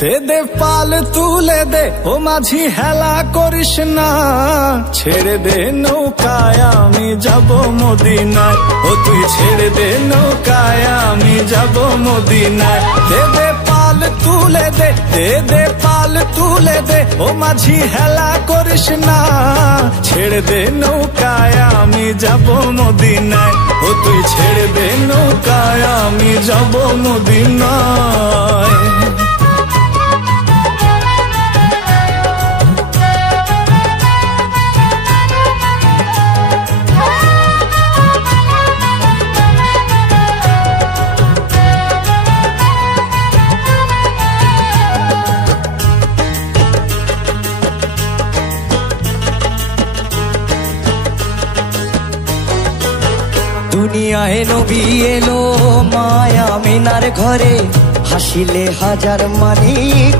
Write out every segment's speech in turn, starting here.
দে দে পাল তুলে দে ও মাঝি হেলা করিস না, ছেড়ে দে নৌকায় আমি যাব মদিনায়, ও তুই ছেড়ে দে নৌকায় আমি যাব মদিনায়। দে দে পাল তুলে দে, দে দে পাল তুলে দে ও মাঝি হেলা করিস না, ছেড়ে দে নৌকায় আমি যাব মদিনায়, ও তুই ছেড়ে দে নৌকায় আমি যাব মদিনায়। দুনিয়ায় নবী এলো মায়া মিনার ঘরে, হাসিলে হাজার মানি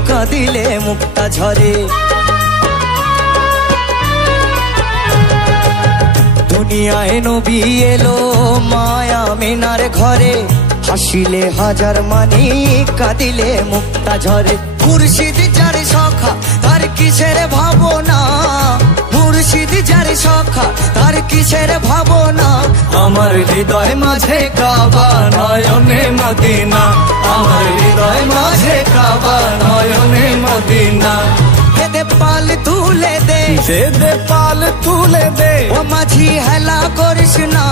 কাঁদিলে মুক্তা ঝরে। দুনিয়ায় নবী এলো মায়া মিনার ঘরে, হাসিলে হাজার মানি কাঁদিলে মুক্তা ঝরে। মুর্শিদ যার সখা তার কিসের ভাবনা, মুর্শিদ যার সখা তার কিসের ভাবনা। আমার হৃদয় মাঝে কাবা নয়নে মদিনা, আমার হৃদয় মাঝে কাবা নয়নে মদিনা। দে দে পাল তুলে দে, দে দে পাল তুলে দে ও মাঝি হেলা করিস না,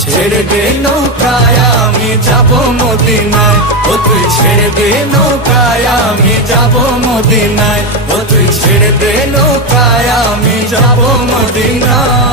ছেড়ে দে নৌকায় আমি যাব মদিনায়, ও তুই ছেড়ে দে নৌকায় আমি যাব মদিনায়, ও তুই ছেড়ে দে নৌকায় আমি যাব মদিনায়।